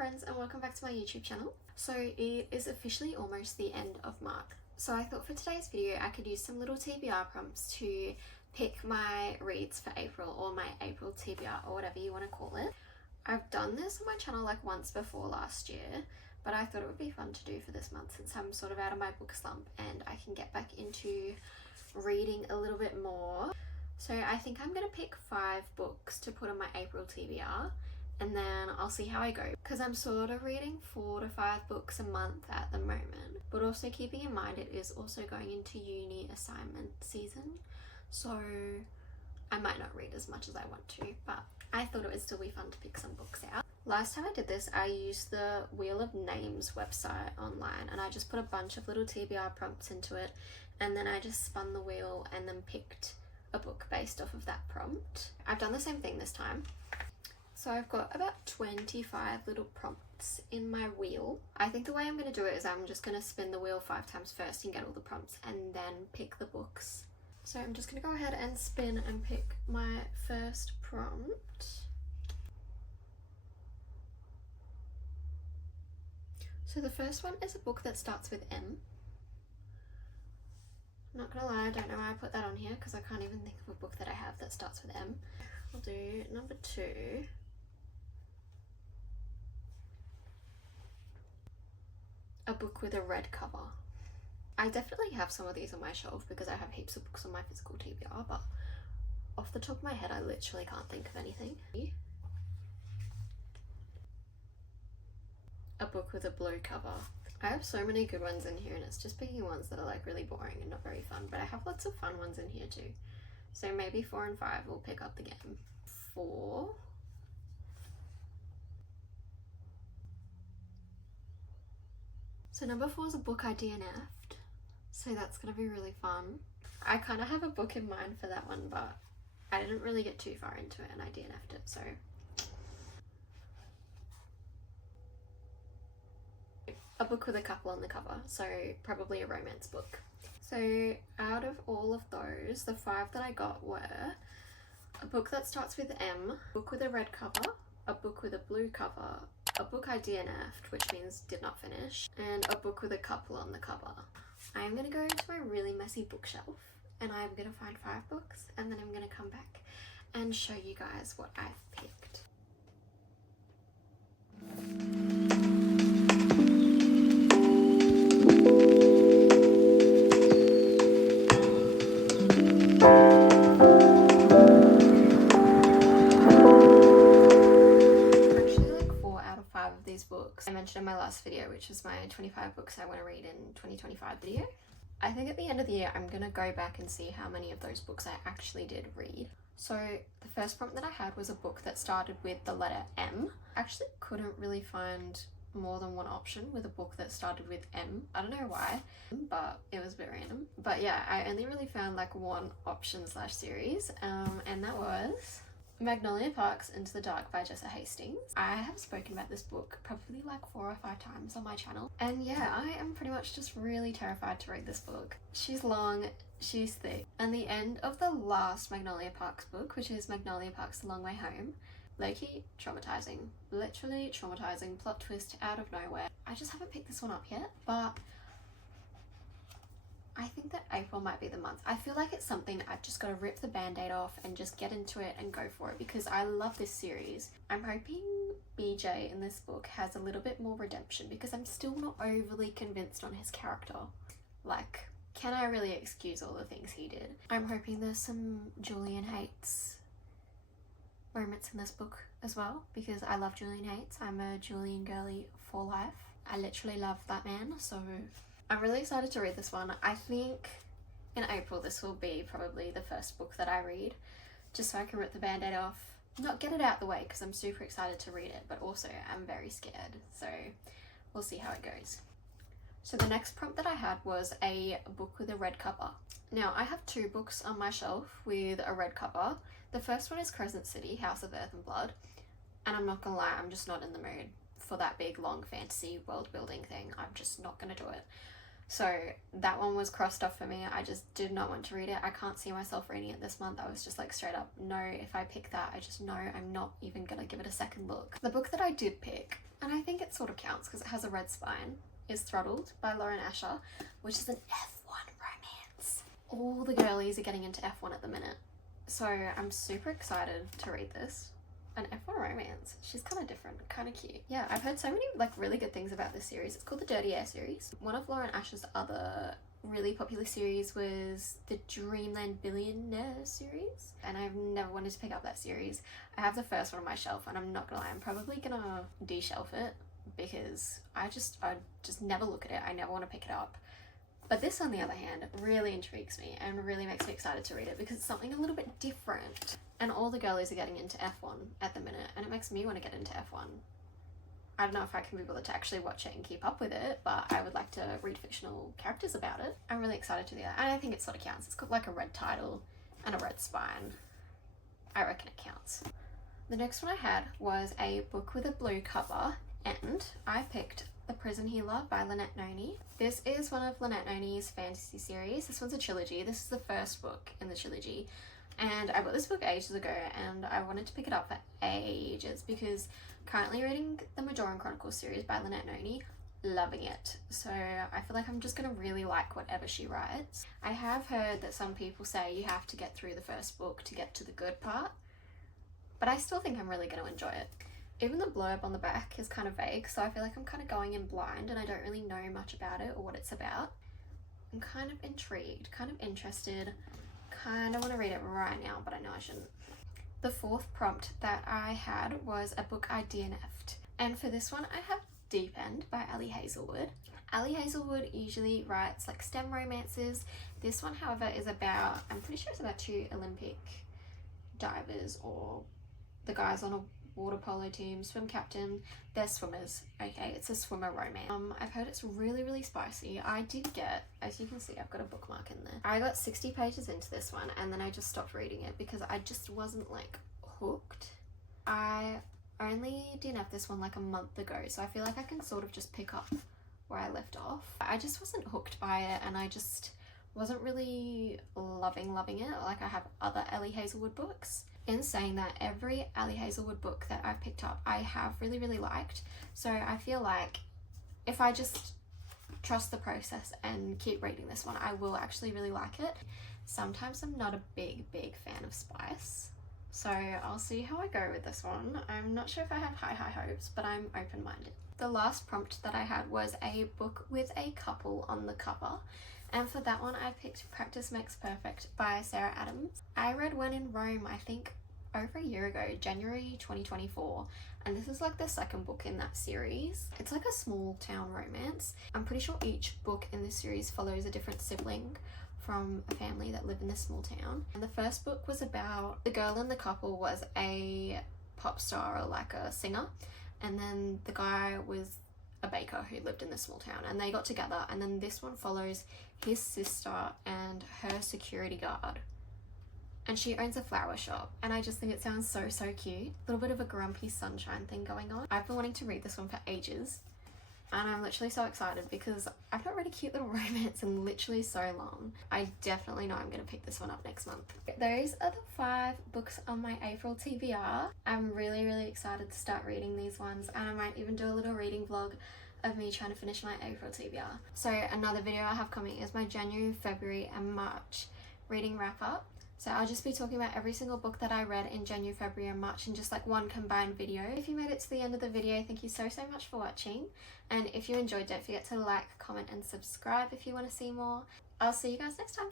friends, and welcome back to my YouTube channel. So it is officially almost the end of March. So I thought for today's video I could use some little TBR prompts to pick my reads for April, or my April TBR, or whatever you want to call it. I've done this on my channel like once before last year, but I thought it would be fun to do for this month since I'm sort of out of my book slump and I can get back into reading a little bit more. So I think I'm going to pick 5 books to put on my April TBR, and then I'll see how I go, because I'm sort of reading 4 to 5 books a month at the moment, but also keeping in mind it is also going into uni assignment season, so I might not read as much as I want to, but I thought it would still be fun to pick some books out. Last time I did this, I used the Wheel of Names website online, and I just put a bunch of little TBR prompts into it, and then I just spun the wheel and then picked a book based off of that prompt. I've done the same thing this time. So I've got about 25 little prompts in my wheel. I think the way I'm going to do it is I'm just going to spin the wheel 5 times first and get all the prompts, and then pick the books. So I'm just going to go ahead and spin and pick my first prompt. So the first one is a book that starts with M. I'm not gonna lie, I don't know why I put that on here because I can't even think of a book that I have that starts with M. I'll do number 2. A book with a red cover. I definitely have some of these on my shelf because I have heaps of books on my physical TBR, but off the top of my head I literally can't think of anything. A book with a blue cover. I have so many good ones in here, and it's just picking ones that are like really boring and not very fun, but I have lots of fun ones in here too. So maybe 4 and 5 will pick up the game. 4. So number 4 is a book I DNF'd, so that's gonna be really fun. I kind of have a book in mind for that one, but I didn't really get too far into it and I DNF'd it, so. A book with a couple on the cover, so probably a romance book. So out of all of those, the 5 that I got were a book that starts with M, a book with a red cover, a book with a blue cover, a book I DNF'd, which means did not finish, and a book with a couple on the cover. I am going to go into my really messy bookshelf and I'm going to find 5 books, and then I'm going to come back and show you guys what I've picked. Books I mentioned in my last video, which was my 25 books I want to read in 2025 video. I think at the end of the year I'm gonna go back and see how many of those books I actually did read. So the first prompt that I had was a book that started with the letter M. I actually couldn't really find more than one option with a book that started with M. I don't know why, but it was a bit random. But yeah, I only really found like one option slash series, and that was Magnolia Parks Into the Dark by Jessa Hastings. I have spoken about this book probably like 4 or 5 times on my channel, and yeah, I am pretty much just really terrified to read this book. She's long, she's thick, and the end of the last Magnolia Parks book, which is Magnolia Parks The Long Way Home, low-key traumatizing, literally traumatizing, plot twist out of nowhere. I just haven't picked this one up yet, but I think that April might be the month. I feel like it's something I've just got to rip the band-aid off and just get into it and go for it because I love this series. I'm hoping BJ in this book has a little bit more redemption because I'm still not overly convinced on his character. Like, can I really excuse all the things he did? I'm hoping there's some Julian Hates moments in this book as well because I love Julian Hates. I'm a Julian girly for life. I literally love that man, so I'm really excited to read this one. I think in April this will be probably the first book that I read, just so I can rip the band-aid off, not get it out the way because I'm super excited to read it, but also I'm very scared, so we'll see how it goes. So the next prompt that I had was a book with a red cover. Now I have 2 books on my shelf with a red cover. The first one is Crescent City, House of Earth and Blood, and I'm not gonna lie, I'm just not in the mood for that big long fantasy world building thing. I'm just not gonna do it. So that one was crossed off for me. I just did not want to read it. I can't see myself reading it this month. I was just like straight up, no, if I pick that, I just know I'm not even gonna give it a second look. The book that I did pick and I think it sort of counts because it has a red spine, is Throttled by Lauren Asher, which is an F1 romance. All the girlies are getting into F1 at the minute, so I'm super excited to read this. An F1 romance. She's kind of different, kind of cute. Yeah, I've heard so many like really good things about this series. It's called the Dirty Air series. One of Lauren Asher's other really popular series was the Dreamland Billionaire series, and I've never wanted to pick up that series. I have the first one on my shelf, and I'm not gonna lie, I'm probably gonna de-shelf it because I just never look at it. I never want to pick it up. But this, on the other hand, really intrigues me and really makes me excited to read it because it's something a little bit different. And all the girlies are getting into F1 at the minute, and it makes me want to get into F1. I don't know if I can be bothered to actually watch it and keep up with it, but I would like to read fictional characters about it. I'm really excited to do that. And I think it sort of counts. It's got like a red title and a red spine. I reckon it counts. The next one I had was a book with a blue cover, and I picked The Prison Healer by Lynette Noni. This is one of Lynette Noni's fantasy series. This one's a trilogy. This is the first book in the trilogy. And I bought this book ages ago, and I wanted to pick it up for ages because currently reading the Majoran Chronicles series by Lynette Noni, loving it. So I feel like I'm just gonna really like whatever she writes. I have heard that some people say you have to get through the first book to get to the good part, but I still think I'm really gonna enjoy it. Even the blurb on the back is kind of vague, so I feel like I'm kind of going in blind and I don't really know much about it or what it's about. I'm kind of intrigued, kind of interested, kind of want to read it right now, but I know I shouldn't. The fourth prompt that I had was a book I DNF'd. And for this one, I have Deep End by Ali Hazelwood. Ali Hazelwood usually writes like STEM romances. This one, however, is about, I'm pretty sure it's about two Olympic divers or the guys on a water polo team, swim captain, they're swimmers. Okay, it's a swimmer romance. I've heard it's really, really spicy. I did get, as you can see, I've got a bookmark in there. I got 60 pages into this one and then I just stopped reading it because I just wasn't like hooked. I only DNF'd this one like a month ago, so I feel like I can sort of just pick up where I left off. I just wasn't hooked by it and I just wasn't really loving it like I have other Ali Hazelwood books. In saying that, every Ali Hazelwood book that I've picked up I have really, really liked, so I feel like if I just trust the process and keep reading this one, I will actually really like it. Sometimes I'm not a big fan of spice, so I'll see how I go with this one. I'm not sure if I have high hopes, but I'm open-minded. The last prompt that I had was a book with a couple on the cover. And for that one, I picked Practice Makes Perfect by Sarah Adams. I read When in Rome, I think, over a year ago, January 2024, and this is like the second book in that series. It's like a small town romance. I'm pretty sure each book in this series follows a different sibling from a family that live in this small town. And the first book was about the girl in the couple was a pop star or like a singer, and then the guy was a baker who lived in this small town, and they got together. And then this one follows his sister and her security guard, and she owns a flower shop, and I just think it sounds so cute. A little bit of a grumpy sunshine thing going on. I've been wanting to read this one for ages, and I'm literally so excited because I've not read a cute little romance in literally so long. I definitely know I'm going to pick this one up next month. Those are the 5 books on my April TBR. I'm really excited to start reading these ones, and I might even do a little reading vlog of me trying to finish my April TBR. So another video I have coming is my January, February and March reading wrap up. So I'll just be talking about every single book that I read in January, February and March in just like one combined video. If you made it to the end of the video, thank you so much for watching. And if you enjoyed, don't forget to like, comment and subscribe if you want to see more. I'll see you guys next time.